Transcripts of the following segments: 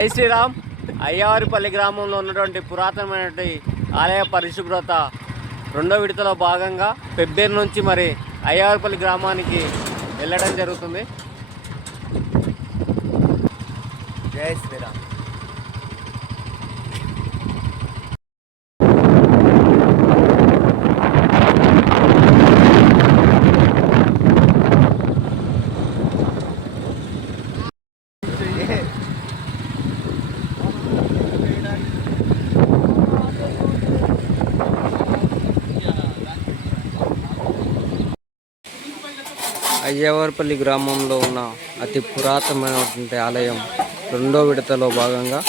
జై శ్రీరామ్. అయ్యవారిపల్లి గ్రామంలో ఉన్నటువంటి పురాతనమైనటువంటి ఆలయ పరిశుభ్రత రెండో విడతలో భాగంగా ఫిబ్రవరి నుంచి మరి అయ్యవారిపల్లి గ్రామానికి వెళ్ళడం జరుగుతుంది జై శ్రీరామ్ అయ్యవారిపల్లి గ్రామంలో ఉన్న అతి పురాతనమైనటువంటి ఆలయం రెండో విడతలో భాగంగా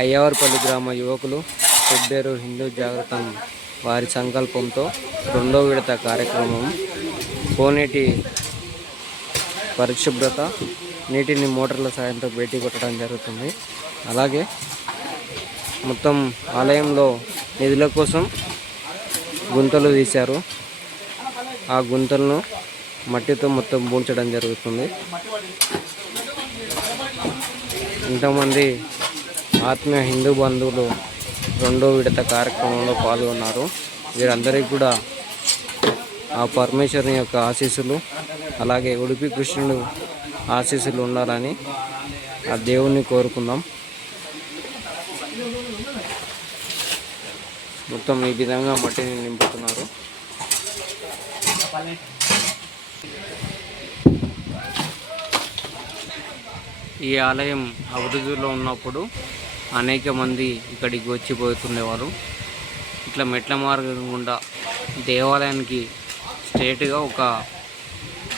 అయ్యవారిపల్లి గ్రామ యువకులు పెబ్బేరు హిందూ జాగృతం వారి సంకల్పంతో రెండో విడత కార్యక్రమం కోనేటి పరిశుభ్రత నీటిని మోటార్ల సాయంతో భేటీ కొట్టడం జరుగుతుంది. అలాగే మొత్తం ఆలయంలో నిధుల కోసం గుంతలు తీశారు. ఆ గుంతలను మట్టితో మొత్తం పూడ్చడం జరుగుతుంది. ఎంతోమంది ఆత్మీయ హిందూ బంధువులు రెండో విడత కార్యక్రమంలో పాల్గొన్నారు. వీరందరికీ కూడా ఆ పరమేశ్వరుని యొక్క ఆశీస్సులు అలాగే ఉడిపి కృష్ణుడు ఆశీస్సులు ఉండాలని ఆ దేవుణ్ణి కోరుకుందాం. మొత్తం ఈ విధంగా మట్టిని నింపుతున్నారు. ఈ ఆలయం అభివృద్ధిలో ఉన్నప్పుడు అనేక మంది ఇక్కడికి వచ్చి పోతుండేవారు. ఇట్లా మెట్ల మార్గం గుండా దేవాలయానికి స్ట్రేట్గా ఒక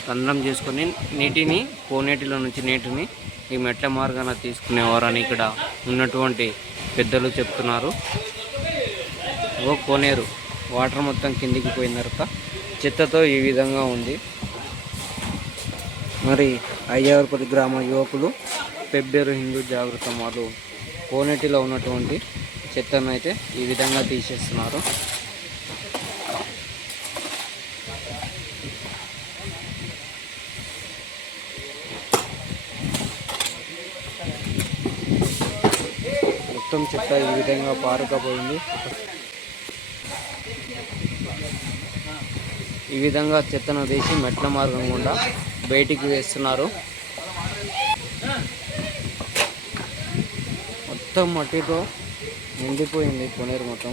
రంధ్రం చేసుకొని నీటిని కోనేటిలో నుంచి నీటిని ఈ మెట్ల మార్గాన తీసుకునేవారు అని ఇక్కడ ఉన్నటువంటి పెద్దలు చెప్తున్నారు. ఓ కోనేరు వాటర్ మొత్తం కిందికి పోయిన తర్వాత చెత్తతో ఈ విధంగా ఉంది. మరి అయ్యవారిపల్లి గ్రామ యువకులు పెబ్బేరు హిందూ జాగృతం వాళ్ళు కోనేటిలో ఉన్నటువంటి చెత్తను అయితే ఈ విధంగా తీసేస్తున్నారు. మొత్తం చెత్త ఈ విధంగా పారుకపోయింది. ఈ విధంగా చెత్తను తీసి మెట్ల మార్గం గుండా బయటికి వేస్తున్నారు. మొత్తం మట్టితో నిండిపోయింది కొనేరు మొత్తం.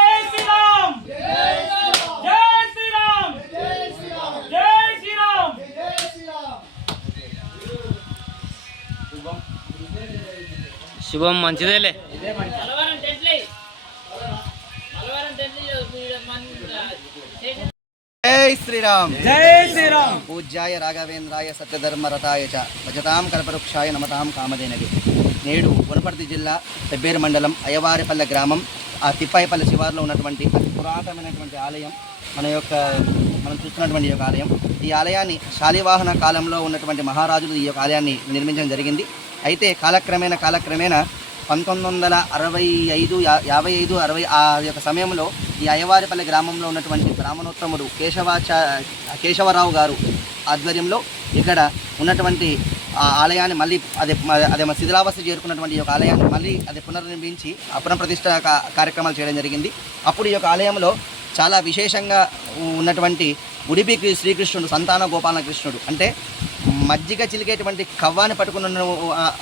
శుభం మంచిదేలే. మలవరం టెంట్లే మలవరం టెంట్లే మన జై శ్రీరామ్. జై శ్రీరామ్. పూజ్యాయ రాఘవేంద్రాయ సత్యధర్మరథాయ చ భజతాం కల్పవృక్షాయ నమతాం కామధేనవి. నేడు వనపర్తి జిల్లా పెబ్బేరు మండలం అయ్యవారిపల్లె గ్రామం ఆ తిప్పాయిపల్లె శివారులో ఉన్నటువంటి అతి పురాతనమైనటువంటి ఆలయం మన యొక్క మనం చూస్తున్నటువంటి ఈ యొక్క ఆలయం. ఈ ఆలయాన్ని శాలివాహన కాలంలో ఉన్నటువంటి మహారాజులు ఈ యొక్క ఆలయాన్ని నిర్మించడం జరిగింది. అయితే కాలక్రమేణా కాలక్రమేణా పంతొమ్మిది వందల అరవై ఐదు యా- యాభై ఐదు అరవై ఆ యొక్క సమయంలో ఈ అయ్యవారిపల్లి గ్రామంలో ఉన్నటువంటి బ్రాహ్మణోత్తముడు కేశవాచ కేశవరావు గారు ఆధ్వర్యంలో ఇక్కడ ఉన్నటువంటి ఆ ఆలయాన్ని మళ్ళీ అదే అదే మన శిథిలావస్థ చేరుకున్నటువంటి ఈ యొక్క ఆలయాన్ని మళ్ళీ అది పునర్నిర్మించి అపునఃప్రతిష్ఠ కార్యక్రమాలు చేయడం జరిగింది. అప్పుడు ఈ యొక్క ఆలయంలో చాలా విశేషంగా ఉన్నటువంటి ఉడిపి శ్రీకృష్ణుడు సంతాన గోపాలకృష్ణుడు. అంటే మజ్జిగ చిలికేటువంటి కవ్వాన్ని పట్టుకున్న ఆ-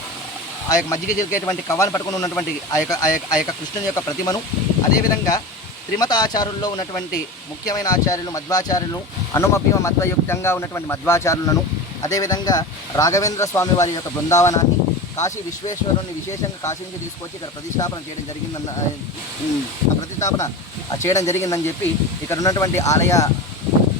ఆ యొక్క మజ్జిగ చిలికేటువంటి కవ్వాన్ని పట్టుకుని ఉన్నటువంటి ఆ యొక్క ఆ యొక్క- ఆ యొక్క కృష్ణుని యొక్క ప్రతిమను అదేవిధంగా త్రిమత ఆచారుల్లో ఉన్నటువంటి ముఖ్యమైన ఆచార్యులు మధ్వాచార్యులు అనుమభీమ మధ్వయుక్తంగా ఉన్నటువంటి మధ్వాచార్యులను అదేవిధంగా రాఘవేంద్ర స్వామి వారి యొక్క బృందావనాన్ని కాశీ విశ్వేశ్వరుని విశేషంగా కాశీ నుంచి తీసుకొచ్చి ఇక్కడ ప్రతిష్టాపన చేయడం జరిగిందన్న ప్రతిష్టాపన చేయడం జరిగిందని చెప్పి ఇక్కడ ఉన్నటువంటి ఆలయ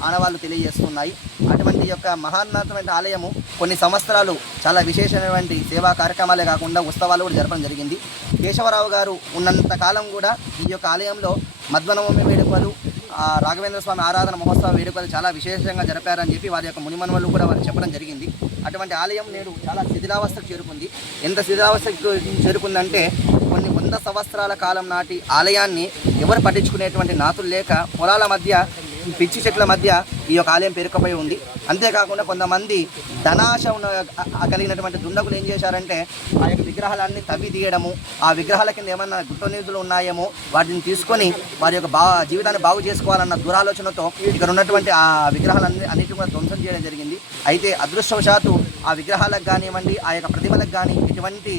ఆనవాళ్ళు తెలియజేస్తున్నాయి. అటువంటి యొక్క మహాన్నతమైన ఆలయము కొన్ని సంవత్సరాలు చాలా విశేషమైనటువంటి సేవా కార్యక్రమాలే కాకుండా ఉత్సవాలు కూడా జరపడం జరిగింది. కేశవరావు గారు ఉన్నంత కాలం కూడా ఈ యొక్క ఆలయంలో మధ్వనవమి వేడుకలు రాఘవేంద్ర స్వామి ఆరాధన మహోత్సవ వేడుకలు చాలా విశేషంగా జరిపారని చెప్పి వారి యొక్క మునిమనువలు కూడా వారు చెప్పడం జరిగింది. అటువంటి ఆలయం నేడు చాలా శిథిలావస్థకు చేరుకుంది. ఎంత శిథిలావస్థకు చేరుకుందంటే కొన్ని వంద సంవత్సరాల కాలం నాటి ఆలయాన్ని ఎవరు పట్టించుకునేటువంటి నాతులు లేక పొలాల మధ్య పిచ్చి చెట్ల మధ్య ఈ యొక్క ఆలయం పేరుకపోయి ఉంది. అంతేకాకుండా కొంతమంది ధనాశ ఉన్న కలిగినటువంటి దుండగులు ఏం చేశారంటే ఆ యొక్క విగ్రహాలన్నీ తవ్వి తీయడము ఆ విగ్రహాల కింద ఏమన్నా గుట్ట నిధులు ఉన్నాయేమో వాటిని తీసుకొని వారి యొక్క బా జీవితాన్ని బాగు చేసుకోవాలన్న దురాలోచనతో ఇక్కడ ఉన్నటువంటి ఆ విగ్రహాలన్నీ అన్నిటి కూడా ధ్వంసం చేయడం జరిగింది. అయితే అదృష్టవశాత్తు ఆ విగ్రహాలకు కానివ్వండి ఆ యొక్క ప్రతిమలకు కానీ ఎటువంటి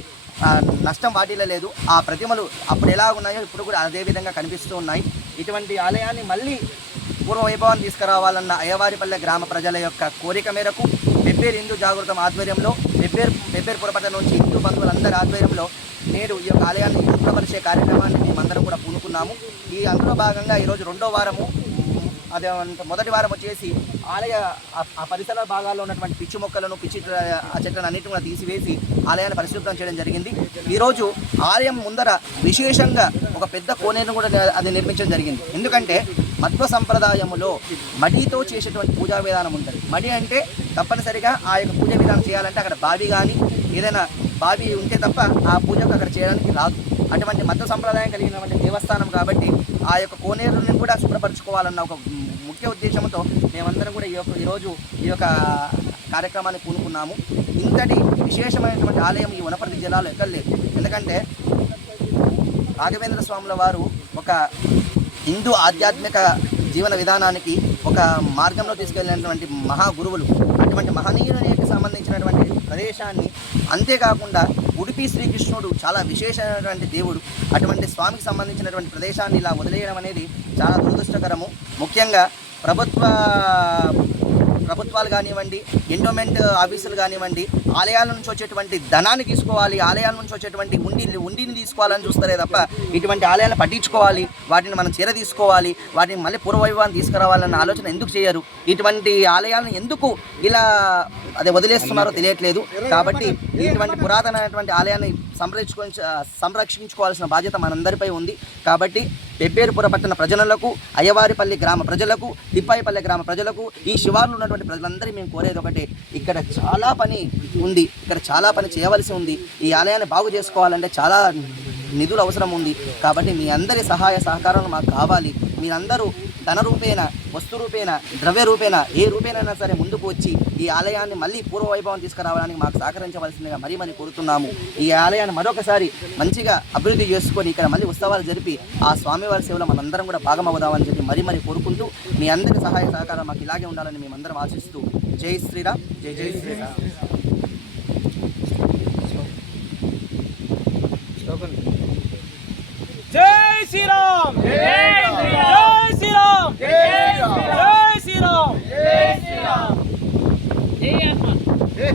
నష్టం వాటిలో లేదు. ఆ ప్రతిమలు అప్పుడు ఎలా ఉన్నాయో ఇప్పుడు కూడా అదే విధంగా కనిపిస్తూ ఉన్నాయి. ఇటువంటి ఆలయాన్ని మళ్ళీ పూర్వ వైభవం తీసుకురావాలన్న అయ్యవారిపల్లె గ్రామ ప్రజల యొక్క కోరిక మేరకు పెబ్బేరు హిందూ జాగృతం ఆధ్వర్యంలో పెబ్బేరు పెబ్బేరు పురపట్ల నుంచి హిందూ బంధువులందరి ఆధ్వర్యంలో నేడు ఈ యొక్క ఆలయాన్ని శుభ్రపరిచే కార్యక్రమాన్ని మేమందరం కూడా పూనుకున్నాము. ఈ అందులో భాగంగా ఈరోజు రెండో వారము అదే మొదటి వారం వచ్చేసి ఆలయ ఆ- పరిసర భాగాల్లో ఉన్నటువంటి పిచ్చి మొక్కలను పిచ్చి ఆ చెట్లను అన్నింటిని కూడా తీసివేసి ఆలయాన్ని పరిశుభ్రం చేయడం జరిగింది. ఈరోజు ఆలయం ముందర విశేషంగా ఒక పెద్ద కోనేరును కూడా అది నిర్మించడం జరిగింది. ఎందుకంటే మధ్వ సంప్రదాయములో మడితో చేసేటువంటి పూజా విధానం ఉంటుంది. మడి అంటే తప్పనిసరిగా ఆ యొక్క పూజ విధానం చేయాలంటే అక్కడ బావి కానీ ఏదైనా బావి ఉంటే తప్ప ఆ పూజకు అక్కడ చేయడానికి రాదు. అటువంటి మత సంప్రదాయం కలిగినటువంటి దేవస్థానం కాబట్టి ఆ యొక్క కోనేరుని కూడా శుభ్రపరచుకోవాలన్న ఒక ముఖ్య ఉద్దేశంతో మేమందరం కూడా ఈ యొక్క ఈరోజు ఈ యొక్క కార్యక్రమాన్ని పూనుకున్నాము. ఇంతటి విశేషమైనటువంటి ఆలయం ఈ వనపర్తి జిల్లాలో ఎక్కడ లేదు. ఎందుకంటే రాఘవేంద్ర స్వాముల వారు ఒక హిందూ ఆధ్యాత్మిక జీవన విధానానికి ఒక మార్గంలో తీసుకెళ్ళినటువంటి మహా గురువులు అటువంటి మహనీయునికి సంబంధించినటువంటి ప్రదేశాన్ని అంతేకాకుండా ఉడిపి శ్రీకృష్ణుడు చాలా విశేషమైనటువంటి దేవుడు. అటువంటి స్వామికి సంబంధించినటువంటి ప్రదేశాన్ని ఇలా వదిలేయడం అనేది చాలా దురదృష్టకరము. ముఖ్యంగా ప్రభుత్వ ప్రభుత్వాలు కానివ్వండి ఎండోమెంట్ ఆఫీసులు uh, కానివ్వండి ఆలయాల నుంచి వచ్చేటువంటి ధనాన్ని తీసుకోవాలి ఆలయాల నుంచి వచ్చేటువంటి ఉండి ఉండిని తీసుకోవాలని చూస్తారే తప్ప ఇటువంటి ఆలయాలను పట్టించుకోవాలి వాటిని మనం చీర తీసుకోవాలి వాటిని మళ్ళీ పూర్వవైభవాన్ని తీసుకురావాలన్న ఆలోచన ఎందుకు చేయరు? ఇటువంటి ఆలయాలను ఎందుకు ఇలా అదే వదిలేస్తున్నారో తెలియట్లేదు. కాబట్టి ఇటువంటి పురాతనమైనటువంటి ఆలయాన్ని సంరక్షించు సంరక్షించుకోవాల్సిన బాధ్యత మనందరిపై ఉంది. కాబట్టి పెబ్బేరుపుర పట్టణ ప్రజలకు అయ్యవారిపల్లి గ్రామ ప్రజలకు తిప్పాయిపల్లి గ్రామ ప్రజలకు ఈ శివార్లు ఉన్నటువంటి ప్రజలందరికీ మేము కోరేది ఒకటే. ఇక్కడ చాలా పని ఉంది. ఇక్కడ చాలా పని చేయవలసి ఉంది. ఈ ఆలయాన్ని బాగు చేసుకోవాలంటే చాలా నిధులు అవసరం ఉంది. కాబట్టి మీ అందరి సహాయ సహకారాలు మాకు కావాలి. మీరందరూ ధన రూపేణ వస్తు రూపేణ ద్రవ్య రూపేణ ఏ రూపేణైనా సరే ముందుకు వచ్చి ఈ ఆలయాన్ని మళ్ళీ పూర్వవైభవం తీసుకురావడానికి మాకు సహకరించవలసిందిగా మరీ మరీ కోరుతున్నాము. ఈ ఆలయాన్ని మరొకసారి మంచిగా అభివృద్ధి చేసుకొని ఇక్కడ మళ్ళీ ఉత్సవాలు జరిపి ఆ స్వామివారి సేవలో మనందరం కూడా భాగమవుదామని చెప్పి మరీ మరీ కోరుకుంటూ మీ అందరి సహాయ సహకారం మాకు ఇలాగే ఉండాలని మేమందరం ఆశిస్తూ జై శ్రీరామ్. జై జై శ్రీరామ్. జై శ్రీరామ్. జై శ్రీరామ్. జై శ్రీరామ్ జై ఆత్మ జై